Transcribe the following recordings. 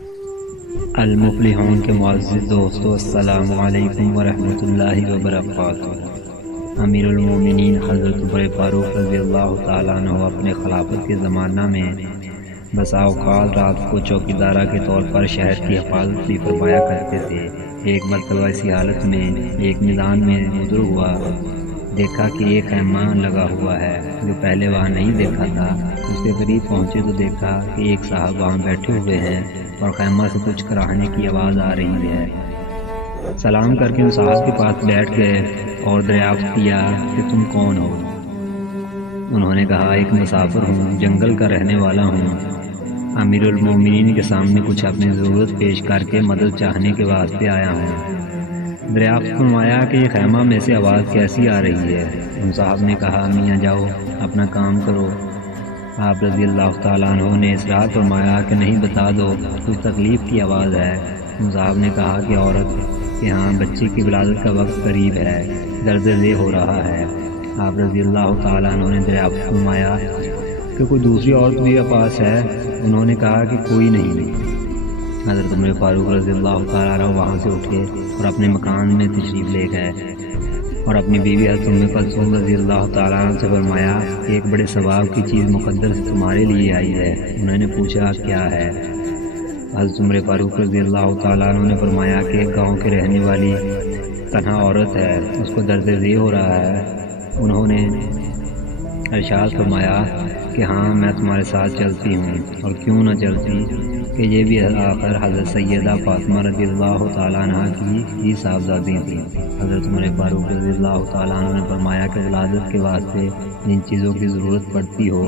المفلحون کے معزز دوستو، السلام علیکم ورحمۃ اللہ وبرکاتہ۔ امیر المومنین حضرت عمر فاروق رضی اللہ تعالیٰ عنہ اپنے خلافت کے زمانہ میں بسا اوقات رات کو چوکیدارہ کے طور پر شہر کی حفاظت بھی فرمایا کرتے تھے۔ ایک مرتبہ اسی حالت میں ایک میدان میں گزر ہوا، دیکھا کہ ایک خیمہ لگا ہوا ہے جو پہلے وہاں نہیں دیکھا تھا۔ اس کے قریب پہنچے تو دیکھا کہ ایک صاحب وہاں بیٹھے ہوئے ہیں اور خیمہ سے کچھ کراہنے کی آواز آ رہی ہے۔ سلام کر کے ان صاحب کے پاس بیٹھ گئے اور دریافت کیا کہ تم کون ہو؟ انہوں نے کہا ایک مسافر ہوں، جنگل کا رہنے والا ہوں، امیر المومنین کے سامنے کچھ اپنی ضرورت پیش کر کے مدد چاہنے کے واسطے آیا ہوں۔ دریافت فرمایا کہ یہ خیمہ میں سے آواز کیسی آ رہی ہے؟ ان صاحب نے کہا میاں جاؤ اپنا کام کرو۔ آپ رضی اللہ تعالیٰ عنہ نے اصرار فرمایا کہ نہیں، بتا دو کچھ تکلیف کی آواز ہے۔ ان صاحب نے کہا کہ عورت کہ ہاں، بچے کی ولادت کا وقت قریب ہے، درد دل ہو رہا ہے۔ آپ رضی اللہ تعالیٰ عنہ نے دریافت فرمایا کہ کوئی دوسری عورت بھی پاس ہے؟ انہوں نے کہا کہ کوئی نہیں۔ حضرت عمر فاروق رضی اللہ تعالیٰ عنہ وہاں سے اٹھے اور اپنے مکان میں تشریف لے گئے اور اپنی بیوی حضرت ام کلثوم رضی اللہ تعالیٰ عنہ سے فرمایا کہ ایک بڑے ثواب کی چیز مقدر سے تمہارے لیے آئی ہے۔ انہوں نے پوچھا کیا ہے؟ حضرت عمر فاروق رضی اللہ تعالیٰ عنہ نے فرمایا کہ ایک گاؤں کے رہنے والی تنہا عورت ہے، اس کو درد دل ہو رہا ہے۔ انہوں نے ارشاد فرمایا کہ ہاں، میں تمہارے ساتھ چلتی ہوں، اور کیوں نہ چلتی کہ یہ بھی آخر حضرت سیدہ فاطمہ رضی اللہ تعالیٰ عنہ کی ہی صاحبزادی تھی۔ حضرت عمر فاروق رضی اللہ تعالیٰ عنہ نے فرمایا کہ ولادت کے واسطے جن چیزوں کی ضرورت پڑتی ہو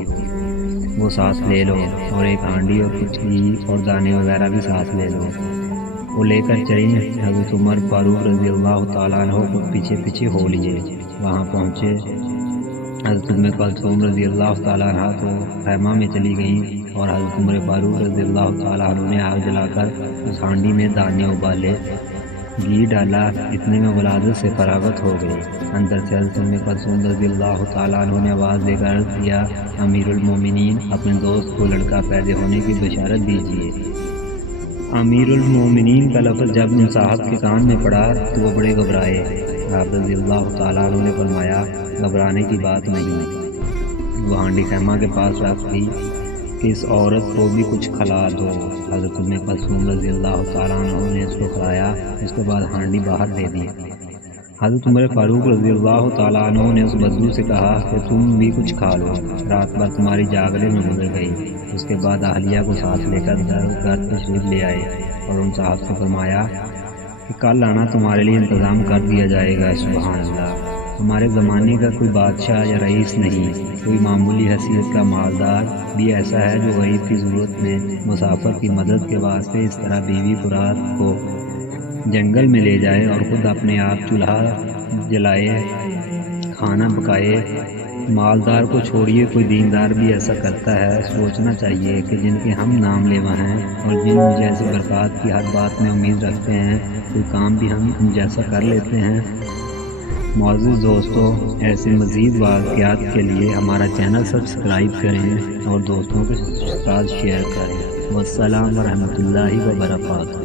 وہ ساتھ لے لو، اور ایک ہانڈی اور کچھ گھی اور دانے وغیرہ بھی ساتھ لے لو۔ وہ لے کر چلی۔ حضرت عمر فاروق رضی اللہ تعالیٰ عنہ کو پیچھے پیچھے ہو لیے۔ وہاں پہنچے، حضرت ام کلثوم رضی اللہ تعالیٰ عنہ تو خیمہ میں چلی گئیں، اور حضرت عمر فاروق رضی اللہ تعالیٰ عنہ نے آگ جلا کر اس ہانڈی میں دانے ابالے، گھی ڈالا، اتنے میں ولادت سے فراغت ہو گئی۔ اندر سے حضرت ام کلثوم رضی اللہ تعالیٰ عنہ نے آواز دے کر عرض کیا امیر المومنین، اپنے دوست کو لڑکا پیدا ہونے کی بشارت دیجیے۔ امیر المومنین کا لفظ جب ان صاحب کے کان میں پڑا تو وہ بڑے گھبرائے۔ آپ رضی اللہ تعالیٰ عنہ نے فرمایا گھبرانے کی بات نہیں، وہ ہانڈی خیمہ کے پاس رکھ دی کہ اس عورت کو بھی کچھ کھلا دو۔ حضرت ام کلثوم رضی اللہ تعالیٰ عنہ نے اس کو کھلایا، اس کے بعد ہانڈی باہر دے دی۔ حضرت عمر فاروق رضی اللہ تعالیٰ عنہ نے اس بدو سے کہا کہ تم بھی کچھ کھا لو، رات بھر تمہاری جاگنے میں گزر گئی۔ اس کے بعد اہلیہ کو ساتھ لے کر گھر تشریف لے آئے اور ان صاحب سے فرمایا کہ کل آنا، تمہارے لیے انتظام کر دیا جائے گا۔ سبحان اللہ! ہمارے زمانے کا کوئی بادشاہ یا رئیس نہیں، کوئی معمولی حیثیت کا مالدار بھی ایسا ہے جو غریب کی ضرورت میں مسافر کی مدد کے واسطے اس طرح بیوی فرات کو جنگل میں لے جائے اور خود اپنے آپ چولہا جلائے، کھانا پکائے۔ مالدار کو چھوڑیے، کوئی دیندار بھی ایسا کرتا ہے۔ سوچنا چاہیے کہ جن کے ہم نام لیوا ہیں اور جن جیسے برکات کی ہر بات میں امید رکھتے ہیں، کوئی کام بھی ہم ان جیسا کر لیتے ہیں۔ معزز دوستو، ایسے مزید واقعات کے لیے ہمارا چینل سبسکرائب کریں اور دوستوں کے ساتھ شیئر کریں۔ والسلام ورحمۃ اللہ وبرکاتہ۔